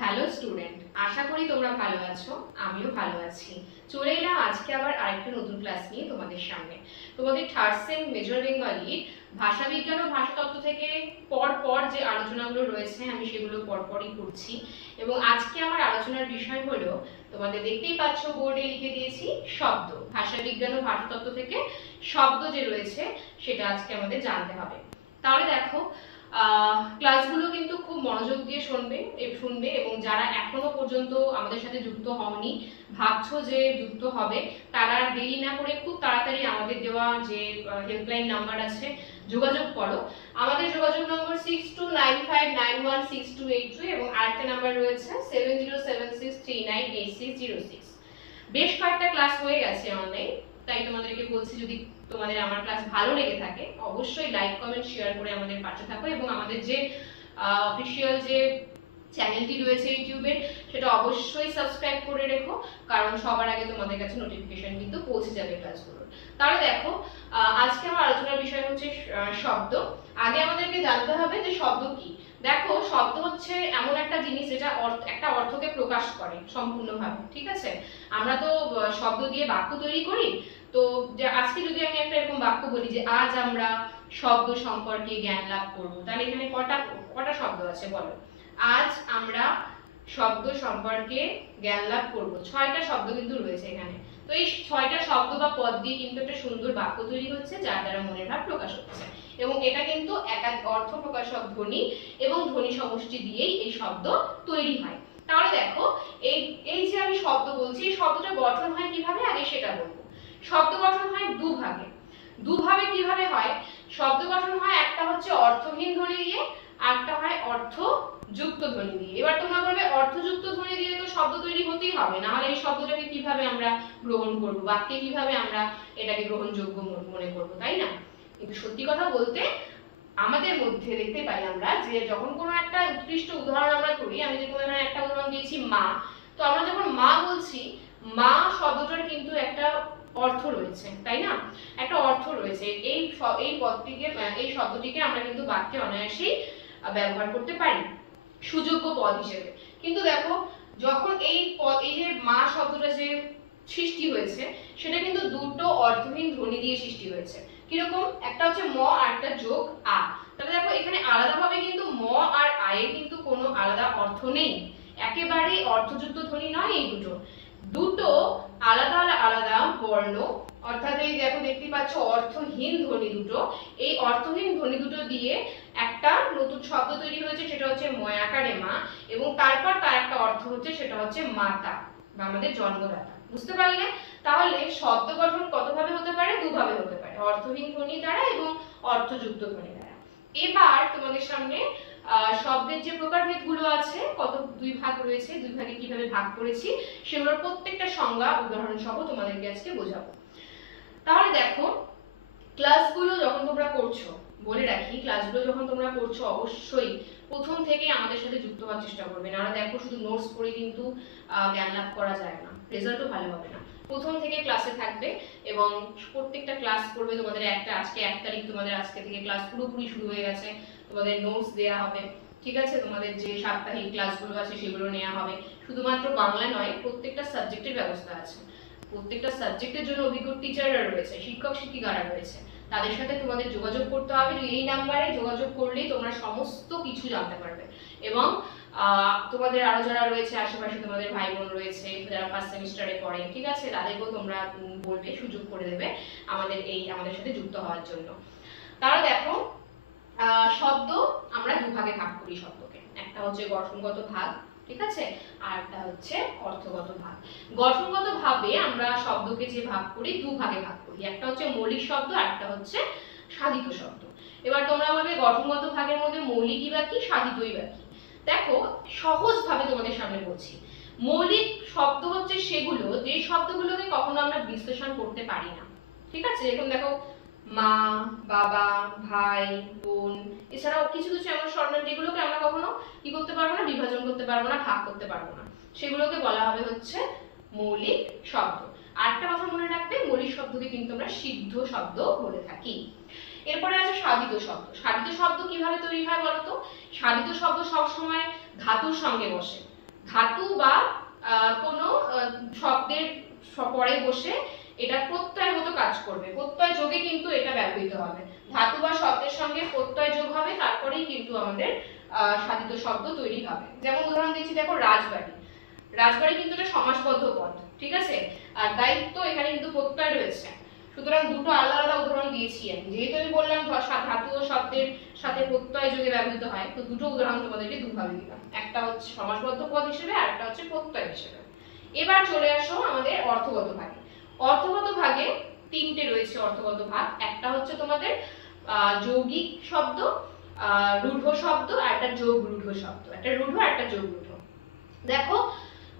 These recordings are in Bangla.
হ্যালো স্টুডেন্ট, আশা করি তোমরা ভালো আছো। আমিও ভালো আছি। চলে এলাম আজকে আবার আরেকটা নতুন ক্লাস নিয়ে তোমাদের সামনে। তোমাদের থার্ড সেম মেজর বেঙ্গলি ভাষা বিজ্ঞান ও ভাষাতত্ত্ব থেকে পর যে আলোচনাগুলো রয়েছে আমি সেগুলো পরপরই করছি। এবং আজকে আমার আলোচনার বিষয় হলো, তোমাদের দেখতেই পাচ্ছ বোর্ডে লিখে দিয়েছি শব্দ। ভাষা বিজ্ঞান ও ভাষাতত্ত্ব থেকে শব্দ যে রয়েছে সেটা আজকে আমাদের জানতে হবে। তাহলে দেখো, ক্লাসগুলো কিন্তু খুব মনোযোগ দিয়ে শুনবে এবং যারা এখনো পর্যন্ত আমাদের সাথে যুক্ত হওনি, ভাবছো যে যুক্ত হবে, তারা দেরি না করে খুব তাড়াতাড়ি আমাদের দেওয়া যে হেল্পলাইন নাম্বার আছে যোগাযোগ করো। আমাদের যোগাযোগ নম্বর 6295916282 এবং আরেকটা নাম্বার রয়েছে 7076398606। বেশ কয়েকটা ক্লাস হয়ে গেছে অনলাইন, তাই তোমাদেরকে বলছি, যদি তোমাদের আমার ক্লাস ভালো লেগে থাকে অবশ্যই লাইক কমেন্ট শেয়ার করে আমাদের পাশে থাকো এবং আমাদের যে অফিসিয়াল যে চ্যানেলটি রয়েছে ইউটিউবের সেটা অবশ্যই সাবস্ক্রাইব করে রেখো, কারণ সবার আগে তোমাদের কাছে নোটিফিকেশন কিন্তু পৌঁছে যাবে ক্লাসগুলোর। তাহলে দেখো, আজকে আমার আলোচনার বিষয় হচ্ছে শব্দ। আগে আমাদেরকে জানতে হবে যে শব্দ কি। দেখো, শব্দ হচ্ছে এমন একটা জিনিস যেটা একটা অর্থকে প্রকাশ করে সম্পূর্ণভাবে, ঠিক আছে? আমরা তো শব্দ দিয়ে বাক্য তৈরি করি। তো আজকে যদি আমি একটা এরকম বাক্য বলি যে আজ আমরা শব্দ সম্পর্কে জ্ঞান লাভ করব, তাহলে এখানে কটা শব্দ আছে বলো? আজ আমরা শব্দ সম্পর্কে জ্ঞান লাভ করব, 6টা শব্দ কিন্তু রয়েছে এখানে। তো এই 6টা শব্দ বা পদ দিয়ে কিন্তু একটা সুন্দর বাক্য তৈরি হচ্ছে, যার দ্বারা মনের ভাব প্রকাশ হচ্ছে। এবং এটা কিন্তু একাধিক অর্থ প্রকাশক ধ্বনি এবং ধ্বনি সমষ্টি দিয়েই এই শব্দ তৈরি হয়। তাহলে দেখো, এই যে আমি শব্দ বলছি, এই শব্দটা গঠন হয় কিভাবে আগে সেটা বলবো। শব্দ গঠন হয় দুভাবে কিভাবে হয়? শব্দ গঠন হয়, একটা হচ্ছে অর্থহীন ধ্বনি দিয়ে, আরেকটা হয় অর্থযুক্ত ধ্বনি দিয়ে। এবার তোমরা বলবে অর্থযুক্ত ধ্বনি দিয়ে তো শব্দ তৈরি হতেই হবে, না হলে এই শব্দটাকে কিভাবে আমরা গ্রহণ করব, বাক্যে কিভাবে আমরা এটাকে গ্রহণযোগ্য মনে করব, তাই না? কিন্তু সত্যি কথা বলতে আমাদের মধ্যে দেখতে পাই আমরা যে যখন কোনো একটা উৎকৃষ্ট উদাহরণ আমরা করি, আমি যেরকম এখানে একটা উদাহরণ দিয়েছি মা, তো আমরা যখন মা বলছি, মা শব্দটার কিন্তু একটা অর্থ রয়েছে, তাই না? একটা অর্থ রয়েছে। এই শব্দটিকে আমরা কিন্তু বাক্যে অনায়াসেই ব্যবহার করতে পারি সুযোগ্য পদ হিসেবে। কিন্তু দেখো, যখন এই যে মা শব্দটা যে সৃষ্টি হয়েছে, সেটা কিন্তু দুটো অর্থহীন ধ্বনি দিয়ে সৃষ্টি হয়েছে। কিরকম? একটা হচ্ছে ম আর একটা যোগ আ। তাহলে দেখো, এখানে আলাদাভাবে কিন্তু ম আর আয়ের কিন্তু কোনো আলাদা অর্থ নেই, একেবারেই অর্থযুক্ত ধ্বনি নয় এই দুটো আলাদা আলাদা বর্ণ, অর্থাৎ এই দেখো দেখতে পাচ্ছ অর্থহীন ধ্বনি দুটো। এই অর্থহীন ধ্বনি দুটো দিয়ে একটা নতুন শব্দ তৈরি হয়েছে, সেটা হচ্ছে ময়াকারে মা, এবং তারপর তার একটা অর্থ হচ্ছে, সেটা হচ্ছে মাতা বা আমাদের জন্মদাতা। বুঝতে পারলে? তাহলে শব্দ গঠন কতভাবে হতে পারে? দুভাবে হতে পারে, অর্থহীন ধ্বনি দ্বারা এবং অর্থযুক্ত ধ্বনি দ্বারা। এবার তোমাদের সামনে শব্দের যে প্রকারভেদগুলো আছে, দুই ভাগ রয়েছে, দুই ভাগে কিভাবে ভাগ করেছি সেগুলোর প্রত্যেকটা সংজ্ঞা উদাহরণ সহ তোমাদেরকে আজকে বোঝাবো। তাহলে দেখো, ক্লাসগুলো যখন তোমরা করছো, বলে রাখি, ক্লাসগুলো যখন তোমরা করছো অবশ্যই প্রথম থেকে আমাদের সাথে যুক্ত হওয়ার চেষ্টা করবে। না দেখো, শুধু নোটস পড়ে কিন্তু জ্ঞান লাভ করা যায় না, রেজাল্টও ভালো হবে না। প্রথম থেকে ক্লাসে থাকবে এবং প্রত্যেকটা ক্লাস করবে। তোমাদের আজকে 1 তারিখ, তোমাদের আজকে থেকে ক্লাস পুরোপুরি শুরু হয়ে গেছে। তোমাদের নোটস দেওয়া হবে, ঠিক আছে? তোমাদের যে সাপ্তাহিক ক্লাসগুলো আছে সেগুলো নেওয়া হবে। শুধুমাত্র বাংলা নয়, প্রত্যেকটা সাবজেক্টের ব্যবস্থা আছে। প্রত্যেকটা সাবজেক্টের জন্য অভিজ্ঞ টিচাররা রয়েছে, শিক্ষক শিক্ষিকারা রয়েছে। তাদের সাথে তোমাদের যোগাযোগ করতে হবে। এই নাম্বারে যোগাযোগ করলেই তোমরা সমস্ত কিছু জানতে পারবে। এবং তোমাদের আরো যারা রয়েছে আশেপাশে, তোমাদের ভাই বোন রয়েছে যারা ফার্স্ট সেমিস্টারে পড়ে, ঠিক আছে, তাদেরকেও তোমরা বলবে, সুযোগ করে দেবে আমাদের সাথে যুক্ত হওয়ার জন্য। তাহলে দেখো, শব্দ আমরা দুভাগে ভাগ করি শব্দকে। একটা হচ্ছে গঠনগত ভাগ, ঠিক আছে, আর একটা হচ্ছে অর্থগত ভাগ। গঠনগত ভাবে আমরা শব্দকে যে ভাগ করি, দুভাগে ভাগ করি। একটা হচ্ছে মৌলিক শব্দ, আর একটা হচ্ছে সাধিত শব্দ। এবার তোমরা বলবে গঠনগত ভাগের মধ্যে মৌলিকই বা কি, সাধিতই বা কি? দেখো, সহজ ভাবে তোমাদের সামনে বলছি। মৌলিক শব্দ হচ্ছে সেগুলো যে শব্দগুলোকে কখনো আমরা বিশ্লেষণ করতে পারি না, ঠিক আছে? এরকম দেখো, মা, বাবা, ভাই, বোন, এছাড়াও কিছু কিছু এমন স্বরনাম যেগুলোকে আমরা কখনো কি করতে পারবো না, বিভাজন করতে পারবো না, ভাগ করতে পারবো না, সেগুলোকে বলা হবে হচ্ছে মৌলিক শব্দ। আরেকটা কথা মনে রাখবে, মৌলিক শব্দকে কিন্তু আমরা সিদ্ধ শব্দ বলে থাকি। এরপরে আছে সাধিত শব্দ। সাধিত শব্দ কিভাবে তৈরি হয় বলতো? সাধিত শব্দ সবসময় ধাতুর সঙ্গে বসে। ধাতু বা কোনো শব্দের পরে বসে এটা প্রত্যয়ের মতো কাজ করবে, প্রত্যয় যোগে কিন্তু এটা ব্যবহৃত হবে। ধাতু বা শব্দের সঙ্গে প্রত্যয় যোগ হবে, তারপরেই কিন্তু আমাদের সাধিত শব্দ তৈরি হবে। যেমন উদাহরণ দিচ্ছি, দেখো রাজবাড়ি। রাজবাড়ি কিন্তু এটা সমাসবদ্ধ পদ, ঠিক আছে, আর দায়িত্ব এখানে কিন্তু প্রত্যয় রয়েছে। সুতরাং দুটো আলাদা আলাদা উদাহরণ দিয়েছি আমি, যেহেতু আমি বললাম ধাতু ও শব্দের সাথে প্রত্যয় যোগে ব্যবহৃত হয়, তো দুটো উদাহরণ তোমাদেরকে দুভাবে দিলাম, একটা হচ্ছে সমাসবদ্ধ পদ হিসেবে আর একটা হচ্ছে প্রত্যয় হিসেবে। এবার চলে আসো আমাদের অর্থগত ভাগে। অর্থগত ভাগে তিনটে রয়েছে অর্থগত ভাগ। একটা হচ্ছে তোমাদের যৌগিক শব্দ, রূঢ় শব্দ, আর একটা যোগ রূঢ় শব্দ। একটা রূঢ় আর একটা যোগ রূঢ়। দেখো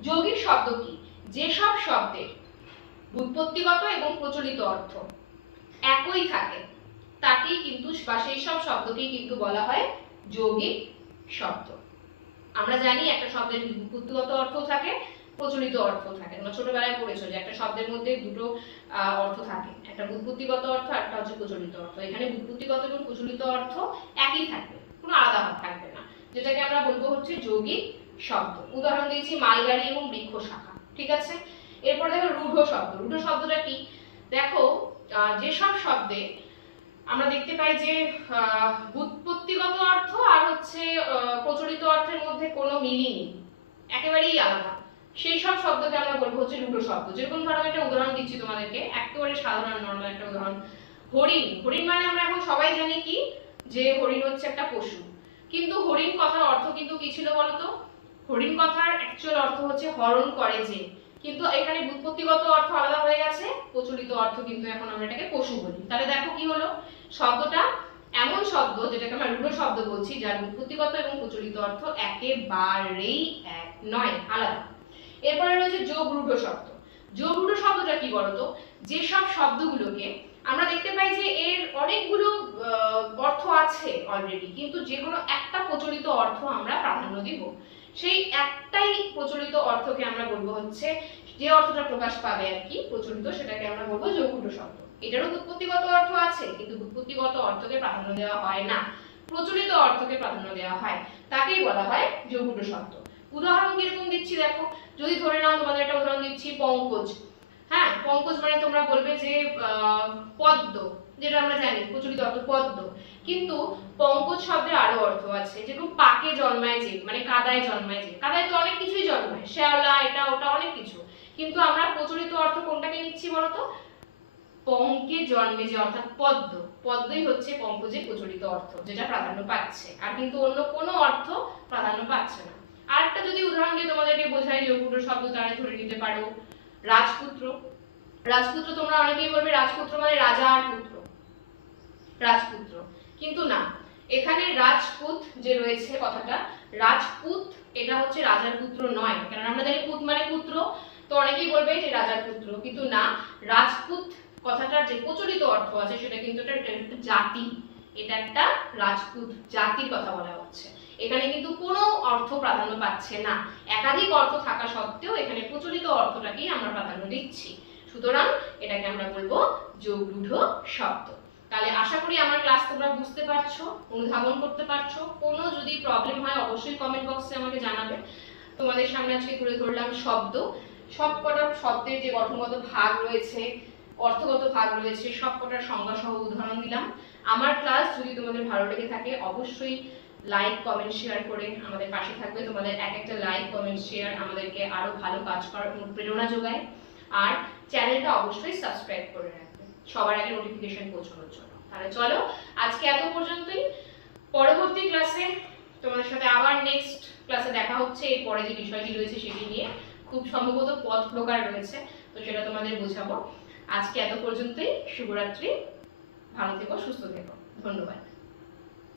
যৌগিক শব্দ কি? যেসব শব্দের ব্যুৎপত্তিগত এবং প্রচলিত অর্থ একই থাকে তাকেই কিন্তু বা সেই সব শব্দকেই কিন্তু বলা হয় যৌগিক শব্দ। আমরা জানি একটা শব্দের ব্যুৎপত্তিগত অর্থ থাকে, প্রচলিত অর্থ থাকে। তোমরা ছোটবেলায় পড়েছো যে একটা শব্দের মধ্যে দুটো অর্থ থাকে, একটা ব্যুৎপত্তিগত অর্থ আর একটা হচ্ছে প্রচলিত অর্থ। এখানে ব্যুৎপত্তিগত এবং প্রচলিত অর্থ একই থাকবে, কোনো আলাদা থাকবে না, যেটাকে আমরা বলবো হচ্ছে যৌগিক শব্দ। উদাহরণ দিয়েছি মালগাড়ি এবং বৃক্ষ শাখা, ঠিক আছে। এরপর দেখো রূঢ় শব্দ। রূঢ় শব্দটা কি? দেখো যেসব শব্দে আমরা দেখতে পাই যে ব্যুৎপত্তিগত অর্থ আর হচ্ছে প্রচলিত অর্থের মধ্যে কোনো মিলই নেই, একেবারেই আলাদা, সেই সব শব্দকে আমরা বলবো হচ্ছে রূঢ় শব্দ। যেরকম ধরো একটা উদাহরণ দিচ্ছি তোমাদেরকে, একেবারে সাধারণ নরমাল একটা উদাহরণ। হরিণ। হরিণ মানে আমরা এখন সবাই জানি কি, যে হরিণ হচ্ছে একটা পশু, কিন্তু হরিণ কথার অর্থ কিন্তু কি ছিল বলতো? হরিণ কথার অ্যাকচুয়াল অর্থ হচ্ছে হরণ করে যে, কিন্তু এখানে ব্যুৎপত্তিগত অর্থ আলাদা হয়ে গেছে, প্রচলিত অর্থ কিন্তু এখন আমরা এটাকে পশু বলি। তাহলে দেখো কি হলো, শব্দটা এমন শব্দ যেটাকে আমরা রূঢ় শব্দ বলছি, যার ব্যুৎপত্তিগত এবং প্রচলিত অর্থ একেবারেই এক নয়, আলাদা। এরপরে রয়েছে যোগ রূঢ় শব্দ। যোগ রূঢ় শব্দটা কি বলতো? যেসব শব্দগুলোকে আমরা দেখতে পাই যে এর অনেকগুলো অর্থ আছে অলরেডি, কিন্তু যে কোনো একটা প্রচলিত অর্থ আমরা প্রাধান্য দিব, সেই একটাই প্রচলিত অর্থকে আমরা বলবো হচ্ছে, যে অর্থটা প্রকাশ পাবে আর কি প্রচলিত, সেটাকে আমরা বলবো যোগ রূঢ় শব্দ। এটারও ব্যুৎপত্তিগত অর্থ আছে, কিন্তু ব্যুৎপত্তিগত অর্থকে প্রাধান্য দেওয়া হয় না, প্রচলিত অর্থকে প্রাধান্য দেওয়া হয়, তাকেই বলা হয় যোগ রূঢ় শব্দ। উদাহরণ কিরকম দিচ্ছি দেখো, যদি ধরে নাও তোমাদের একটা উদাহরণ দিচ্ছি পঙ্কজ। হ্যাঁ, পঙ্কজ মানে তোমরা বলবে যে পদ্ম, যেটা আমরা জানি প্রচলিত অর্থ পদ্ম, কিন্তু পঙ্কজ শব্দের আরো অর্থ আছে, যেরকম পাকে জন্মায় যে, মানে কাদায় জন্মায় যে। কাদায় তো অনেক কিছুই জন্মায়, শ্যাওলা, এটা ওটা অনেক কিছু, কিন্তু আমরা প্রচলিত অর্থ কোনটাকে নিচ্ছি বলতো? পঙ্কে জন্মে যে, অর্থাৎ পদ্ম। পদ্মই হচ্ছে পঙ্কজের প্রচলিত অর্থ, যেটা প্রাধান্য পাচ্ছে, আর কিন্তু অন্য কোনো অর্থ প্রাধান্য পাচ্ছে না। আরেকটা যদি উদাহরণ দিয়ে তোমাদেরকে বোঝাই, যোগ রূঢ় শব্দ তারা ধরে নিতে পারো রাজপুত্র। রাজপুত্র তোমরা অনেকেই বলবে রাজপুত্র মানে রাজা আর পুত্র, রাজপুত্র, কিন্তু না, এখানে রাজপুত যে রয়েছে কথাটা, রাজপুত এটা হচ্ছে রাজার পুত্র নয়, কারণ আমরা জানি পুত মানে পুত্র, তো অনেকেই বলবে যে রাজার পুত্র, কিন্তু না, রাজপুত কথাটার যে প্রচলিত অর্থ আছে সেটা কিন্তু একটা জাতি, এটা একটা রাজপুত জাতির কথা বলা হচ্ছে। এখানে কিন্তু কোনো অর্থ প্রাধান্য পাচ্ছে না, একাধিক অর্থ থাকা সত্ত্বেও এখানে প্রচলিত অর্থটাকেই আমরা প্রাধান্য দিচ্ছি, সুতরাং এটাকে আমরা বলবো যোগ রূঢ় শব্দ। তাহলে আশা করি আমার ক্লাস তোমরা বুঝতে পারছো, অনুধাবন করতে পারছো। কোনো যদি প্রবলেম হয় অবশ্যই কমেন্ট বক্সে আমাকে জানাবে। তোমাদের সামনে আজকে তুলে ধরলাম শব্দ, সবকটা শব্দের যে গঠনগত ভাগ রয়েছে, অর্থগত ভাগ রয়েছে, সবকটার সংজ্ঞা সহ উদাহরণ দিলাম। আমার ক্লাস যদি তোমাদের ভালো লেগে থাকে অবশ্যই লাইক কমেন্ট শেয়ার করে আমাদের পাশে থাকবে। তোমাদের এক একটা লাইক কমেন্ট শেয়ার আমাদেরকে আরো ভালো কাজ করার প্রেরণা যোগায়। আর চ্যানেলটা অবশ্যই সাবস্ক্রাইব করে রাখবে সবার আগে নোটিফিকেশন পৌঁছানোর জন্য। তাহলে চলো আজকে এত পর্যন্তই, পরবর্তী ক্লাসে তোমাদের সাথে আবার নেক্সট ক্লাসে দেখা হচ্ছে। এরপরে যে বিষয়টি রয়েছে সেটি নিয়ে খুব সম্ভবত পথ প্রকার রয়েছে, তো সেটা তোমাদের বোঝাবো। আজকে এত পর্যন্তই, শুভরাত্রি, ভালো থেকো, সুস্থ থেকো, ধন্যবাদ।